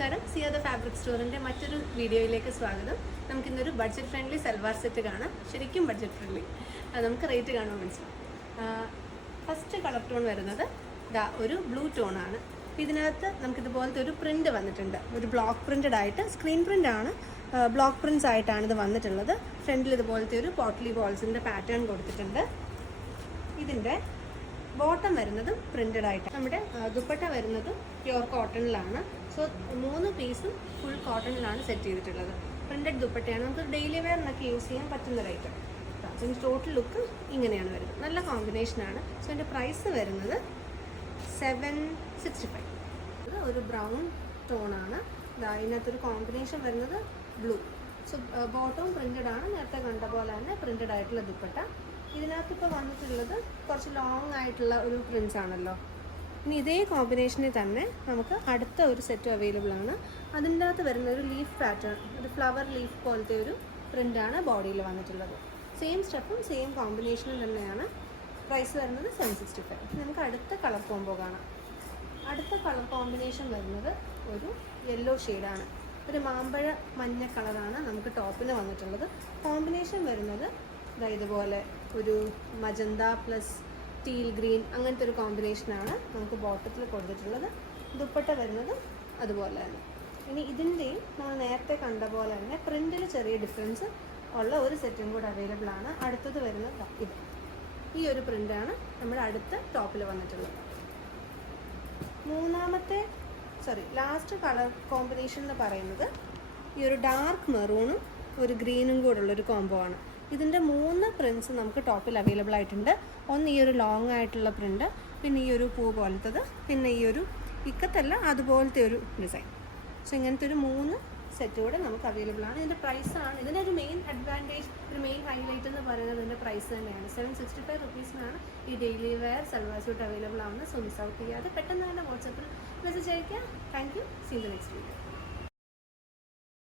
നമസ്കാരം, സിയാദ ഫാബ്രിക് സ്റ്റോറിൻ്റെ മറ്റൊരു വീഡിയോയിലേക്ക് സ്വാഗതം. നമുക്കിന്നൊരു ബഡ്ജറ്റ് ഫ്രണ്ട്ലി സൽവാർ സെറ്റ് കാണാം. ശരിക്കും ബഡ്ജറ്റ് ഫ്രണ്ട്ലി, നമുക്ക് റേറ്റ് കാണുമ്പോൾ മനസ്സിലാവും. ഫസ്റ്റ് കളർ ടോൺ വരുന്നത് ഒരു ബ്ലൂ ടോണാണ്. ഇതിനകത്ത് നമുക്കിതുപോലത്തെ ഒരു പ്രിൻ്റ് വന്നിട്ടുണ്ട്. ഒരു ബ്ലോക്ക് പ്രിൻറ്റഡ് ആയിട്ട്, സ്ക്രീൻ പ്രിൻ്റ് ആണ്, ബ്ലോക്ക് പ്രിൻറ്റ്സ് ആയിട്ടാണ് ഇത് വന്നിട്ടുള്ളത്. ഫ്രണ്ടിൽ ഇതുപോലത്തെ ഒരു പോട്ട്ലി ബോൾസിൻ്റെ പാറ്റേൺ കൊടുത്തിട്ടുണ്ട്. ഇതിൻ്റെ ബോട്ടം വരുന്നതും പ്രിൻ്റഡ് ആയിട്ട്, നമ്മുടെ ദുപ്പട്ട വരുന്നതും പ്യുവർ കോട്ടണിലാണ്. സോ 3 പീസും ഫുൾ കോട്ടണിലാണ് സെറ്റ് ചെയ്തിട്ടുള്ളത്. പ്രിൻ്റഡ് ദുപ്പട്ടയാണ്, നമുക്ക് ഡെയിലി വെയറിനൊക്കെ യൂസ് ചെയ്യാൻ പറ്റുന്ന റേറ്റ്. സോ ഇതിൻ്റെ ടോട്ടൽ ലുക്ക് ഇങ്ങനെയാണ് വരുന്നത്. നല്ല കോമ്പിനേഷനാണ്. സോ ഇതിൻ്റെ പ്രൈസ് വരുന്നത് 765. ഇത് ഒരു ബ്രൗൺ ടോണാണ്. ഇതിനകത്തൊരു കോമ്പിനേഷൻ വരുന്നത് ബ്ലൂ. സോ ബോട്ടവും പ്രിൻ്റഡ് ആണ്, നേരത്തെ കണ്ട പോലെ തന്നെ പ്രിൻ്റഡ് ആയിട്ടുള്ള ദുപ്പട്ട. ഇതിനകത്ത് ഇപ്പോൾ വന്നിട്ടുള്ളത് കുറച്ച് ലോങ് ആയിട്ടുള്ള ഒരു പ്രിൻസ് ആണല്ലോ. ഇനി ഇതേ കോമ്പിനേഷനിൽ തന്നെ നമുക്ക് അടുത്ത ഒരു സെറ്റ് അവൈലബിൾ ആണ്. അതിൻ്റെ അകത്ത് വരുന്ന ഒരു ലീഫ് പാറ്റേൺ, ഒരു ഫ്ലവർ ലീഫ് പോലത്തെ ഒരു പ്രിൻ്റാണ് ബോഡിയിൽ വന്നിട്ടുള്ളത്. സെയിം സ്റ്റെപ്പും സെയിം കോമ്പിനേഷനും തന്നെയാണ്. പ്രൈസ് വരുന്നത് 765. നമുക്ക് അടുത്ത കളർ കോംബോ കാണാം. അടുത്ത കളർ കോമ്പിനേഷൻ വരുന്നത് ഒരു യെല്ലോ ഷെയ്ഡാണ്. ഒരു മാമ്പഴ മഞ്ഞ കളറാണ് നമുക്ക് ടോപ്പിന് വന്നിട്ടുള്ളത്. കോമ്പിനേഷൻ വരുന്നത് ഇതുപോലെ ഒരു മജന്ത പ്ലസ് ടീൽ ഗ്രീൻ, അങ്ങനത്തെ ഒരു കോമ്പിനേഷനാണ് നമുക്ക് ബോട്ടത്തിൽ കൊടുത്തിട്ടുള്ളത്. ദുപ്പട്ട വരുന്നത് അതുപോലെ തന്നെ. ഇനി ഇതിൻ്റെയും നമ്മൾ നേരത്തെ കണ്ട പോലെ തന്നെ പ്രിൻറ്റിൽ ചെറിയ ഡിഫറൻസ് ഉള്ള ഒരു സെറ്റും കൂടെ അവൈലബിൾ ആണ്. അടുത്തത് വരുന്നത് ഇത്, ഈ ഒരു പ്രിൻ്റാണ് നമ്മുടെ അടുത്ത ടോപ്പിൽ വന്നിട്ടുള്ളത്. ലാസ്റ്റ് കളർ കോമ്പിനേഷൻ എന്ന് പറയുന്നത് ഈ ഒരു ഡാർക്ക് മെറൂണും ഒരു ഗ്രീനും കൂടെ ഉള്ളൊരു കോംബോ ആണ്. ഇതിൻ്റെ 3 പ്രിൻറ്റ്സ് നമുക്ക് ടോപ്പിൽ അവൈലബിൾ ആയിട്ടുണ്ട്. ഒന്ന് ഈ ഒരു ലോങ് ആയിട്ടുള്ള പ്രിൻ്റ്, പിന്നെ ഈ ഒരു പൂ പോലത്തത്, പിന്നെ ഈ ഒരു ഇക്കത്തല്ല അതുപോലത്തെ ഒരു ഡിസൈൻ. സോ ഇങ്ങനത്തെ ഒരു 3 സെറ്റ് കൂടെ നമുക്ക് അവൈലബിൾ ആണ്. ഇതിൻ്റെ പ്രൈസാണ്, ഇതിൻ്റെ ഒരു മെയിൻ അഡ്വാൻറ്റേജ്, ഒരു മെയിൻ ഹൈലൈറ്റ് എന്ന് പറയുന്നത് ഇതിൻ്റെ പ്രൈസ് തന്നെയാണ്. 765 റുപ്പീസിനാണ് ഈ daily wear salwar suit available ആവുന്നത്. സോ മിസ് ഔട്ട് ചെയ്യാതെ പെട്ടെന്ന് തന്നെ വാട്സാപ്പിൽ മെസ്സേജ് അയയ്ക്കുക. Thank you. See you the next video.